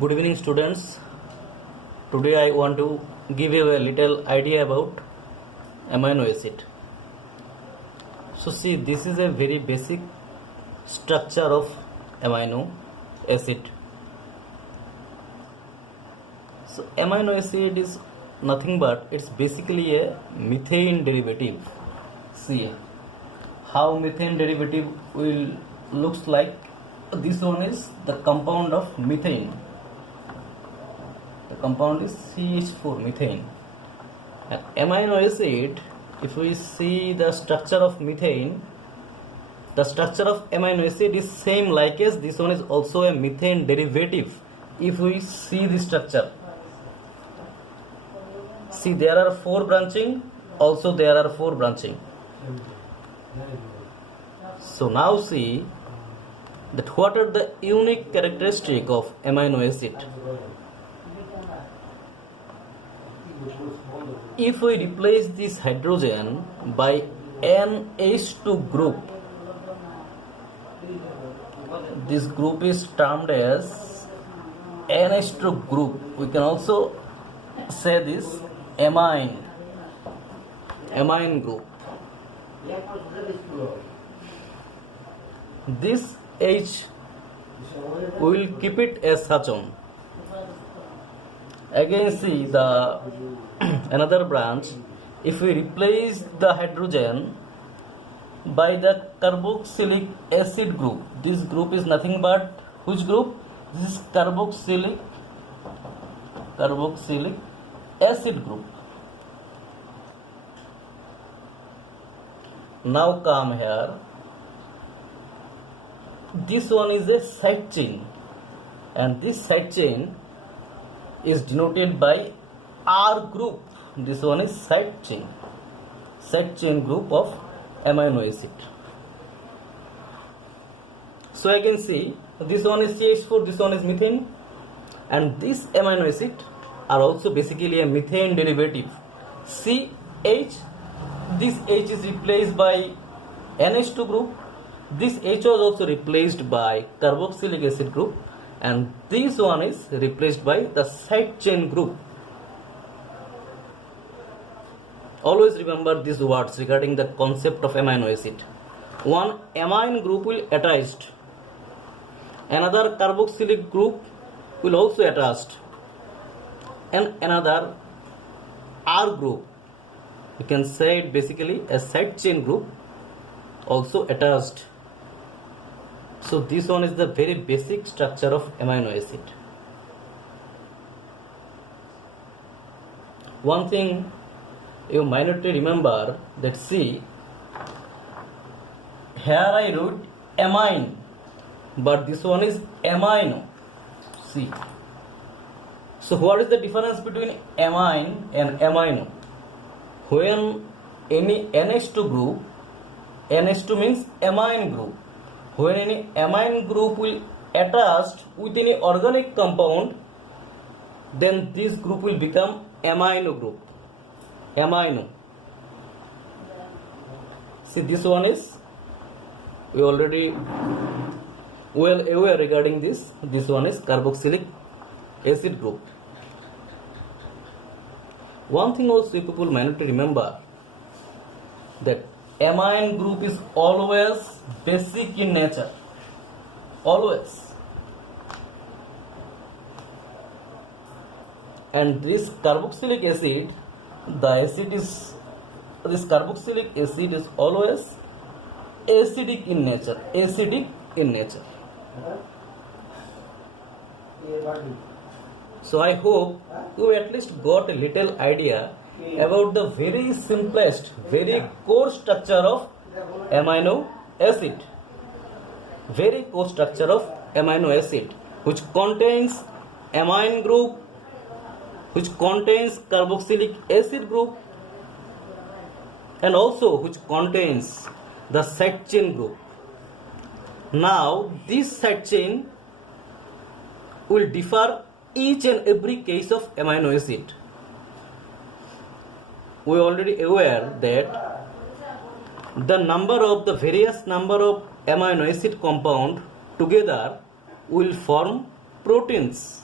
Good evening, students. Today I want to give you a little idea about amino acid. So see, this is a very basic structure of amino acid. So amino acid is nothing but it's basically a methane derivative. See how methane derivative will looks like. This one is the compound of methane. The compound is CH4 methane. And amino acid, if we see the structure of methane, the structure of amino acid is same like as this one is also a methane derivative. If we see the structure, see there are 4 branching, also there are 4 branching. So now see that what are the unique characteristic of amino acid. If we replace this hydrogen by NH2 group, this group is termed as NH2 group. We can also say this amine group. This H, we will keep it as such on. Again see the another branch. If we replace the hydrogen by the carboxylic acid group, this group is nothing but which group? This is carboxylic acid group. Now come here. This one is a side chain, and this side chain is denoted by R group. This one is side chain group of amino acid. So I can see this one is CH4, this one is methane, and this amino acid are also basically a methane derivative. CH, this H is replaced by NH2 group. This H was also replaced by carboxylic acid group, and this one is replaced by the side chain group. Always remember these words regarding the concept of amino acid. One amine group will attached, another carboxylic group will also attached, and another R group, you can say it basically a side chain group, also attached. So this one is the very basic structure of amino acid. One thing you might not remember that see, here I wrote amine, but this one is amino. See. So what is the difference between amine and amino? When any NH2 group, NH2 means amine group. When any amine group will attached with any organic compound, then this group will become amino group. Amino. See, this one is, we already well aware regarding this. This one is carboxylic acid group. One thing also you people might not remember that amine group is always basic in nature. Always. And this carboxylic acid, this carboxylic acid is always acidic in nature. So I hope you at least got a little idea about the very simplest, very core structure of amino acid. Very core structure of amino acid, which contains amine group, which contains carboxylic acid group, and also which contains the side chain group. Now this side chain will differ each and every case of amino acid. We are already aware that the various number of amino acid compound together will form proteins.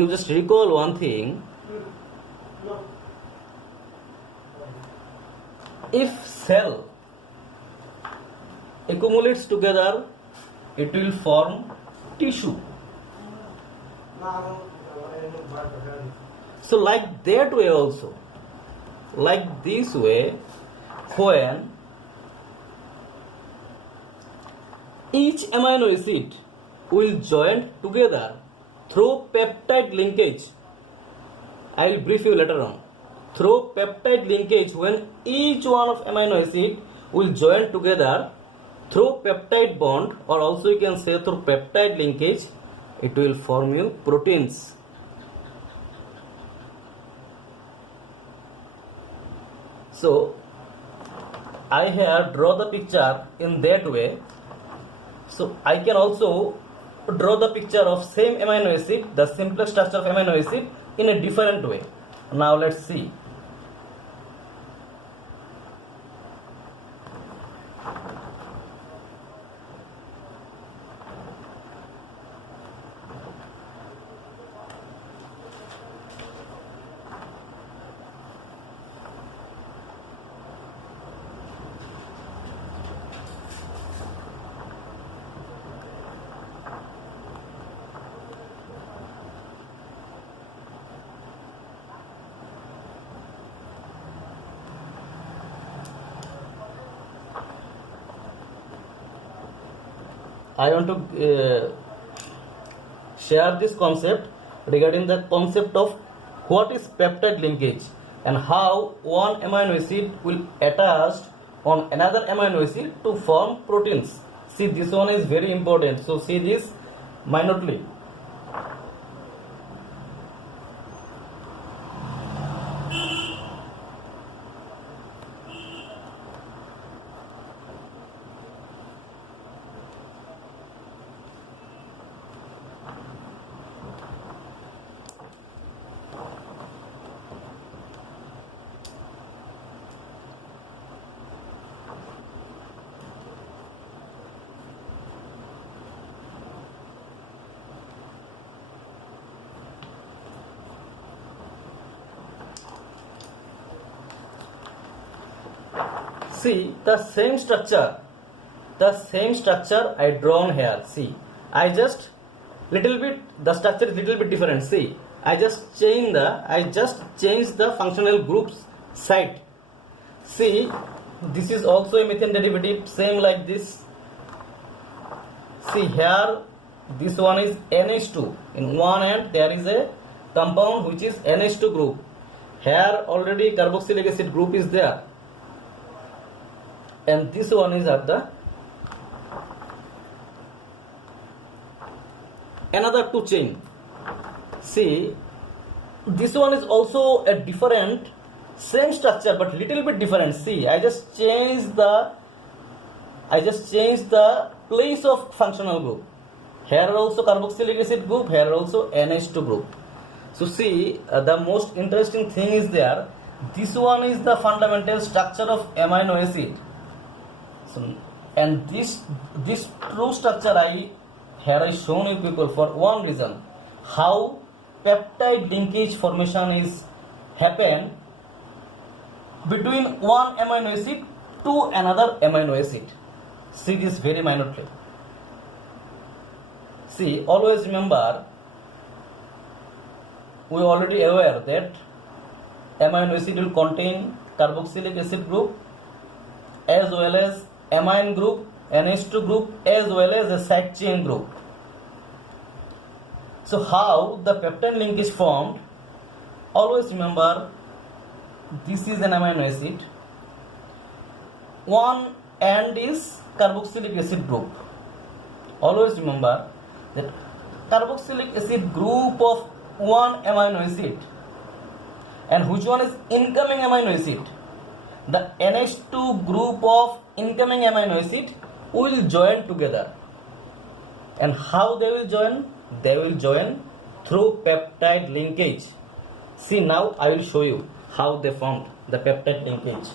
you just recall one thing. If cell accumulates together, it will form tissue. So like that way also, like this way, when each amino acid will join together through peptide linkage. I will brief you later on. Through peptide linkage, when each one of amino acid will join together through peptide bond, or also you can say through peptide linkage, it will form you proteins. So I have draw the picture in that way. So I can also draw the picture of same amino acid, the simplest structure of amino acid, in a different way. Now let's see. I want to share this concept regarding the concept of what is peptide linkage and how one amino acid will attach on another amino acid to form proteins. See, this one is very important. So see this minutely. See the same structure I drawn here. See, I just little bit, the structure is little bit different. See, I just changed the functional groups site. See, this is also a methane derivative, same like this. See here, this one is NH2. In one end there is a compound which is NH2 group. Here already carboxylic acid group is there. And this one is at the another two chain. See, this one is also a different, same structure but little bit different. See, I just changed the place of functional group. Here also carboxylic acid group, here also NH2 group. So see, the most interesting thing is there. This one is the fundamental structure of amino acid. So, and this true structure I shown you people for one reason, how peptide linkage formation is happen between one amino acid to another amino acid. See this very minutely. See, always remember, we already aware that amino acid will contain carboxylic acid group as well as amine group, NH2 group, as well as a side chain group. So how the peptide link is formed? Always remember, this is an amino acid. One end is carboxylic acid group. Always remember that carboxylic acid group of one amino acid, and which one is incoming amino acid? The NH2 group of incoming amino acid will join together. And how they will join? They will join through peptide linkage. See, now I will show you how they formed the peptide linkage.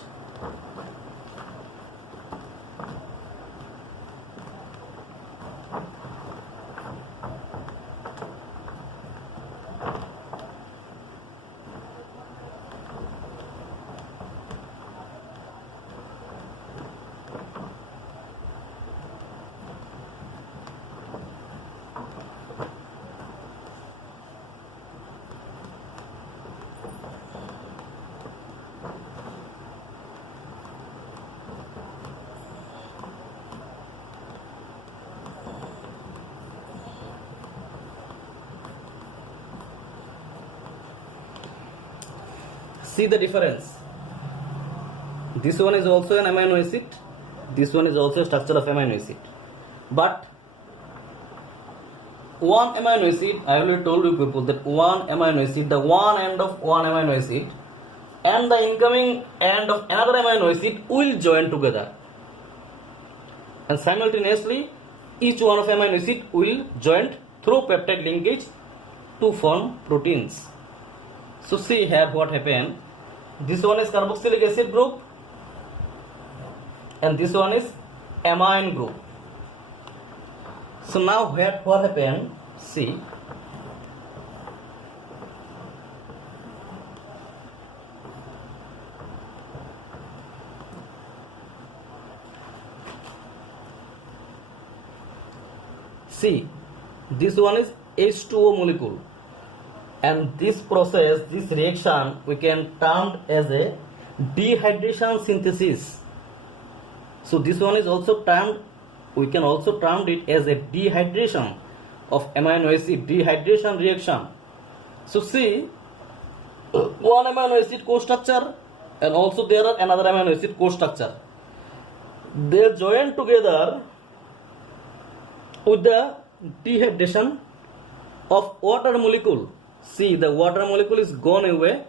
See the difference. This one is also an amino acid. This one is also a structure of amino acid. But one amino acid, I already told you people that one amino acid, the one end of one amino acid and the incoming end of another amino acid will join together. And simultaneously, each one of amino acid will join through peptide linkage to form proteins. So see here what happened. This one is carboxylic acid group and this one is amine group. So now what happened? See. See, this one is H2O molecule, and this process, this reaction, we can term as a dehydration synthesis. So this one is also termed, we can also term it as a dehydration of amino acid, dehydration reaction. So see, one amino acid co-structure and also there are another amino acid co-structure. They join together with the dehydration of water molecule. See, the water molecule is gone away,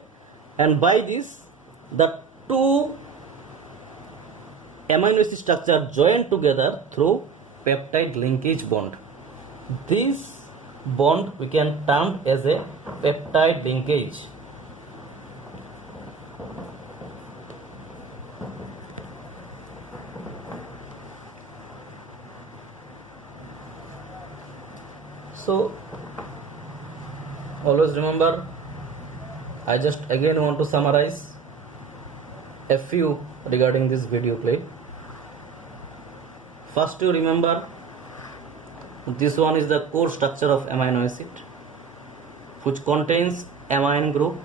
and by this the two amino acid structure join together through peptide linkage bond. This bond we can term as a peptide linkage. So always remember, I just again want to summarize a few regarding this video play. First, you remember this one is the core structure of amino acid, which contains amine group,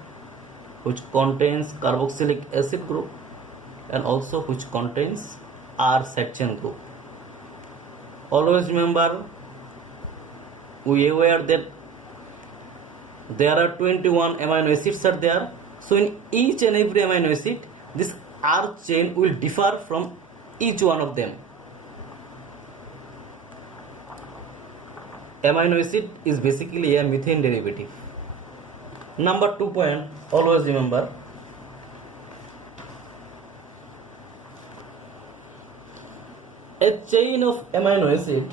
which contains carboxylic acid group, and also which contains R side chain group. Always remember, we are aware that there are 21 amino acids are there. So in each and every amino acid, this R chain will differ from each one of them. Amino acid is basically a methane derivative. Number 2 point, always remember, a chain of amino acid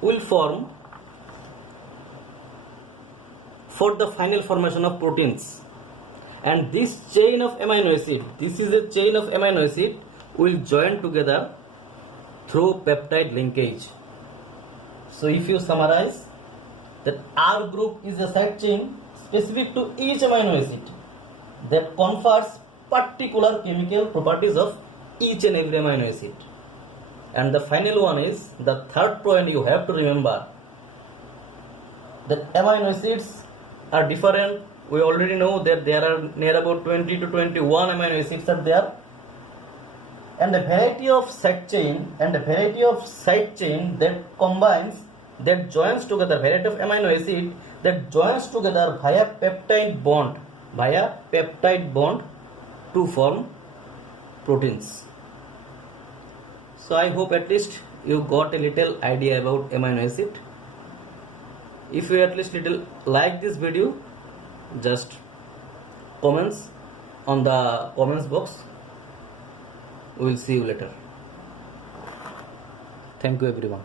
will form for the final formation of proteins, and this chain of amino acid, this is a chain of amino acid, will join together through peptide linkage. So if you summarize, that R group is a side chain specific to each amino acid that confers particular chemical properties of each and every amino acid. And the final one is the third point. You have to remember that amino acids are different. We already know that there are near about 20 to 21 amino acids are there, and a variety of side chain that combines, that joins together, variety of amino acid that joins together via peptide bond to form proteins. So I hope at least you got a little idea about amino acid. If you at least little like this video, just comments on the comments box. We will see you later. Thank you everyone.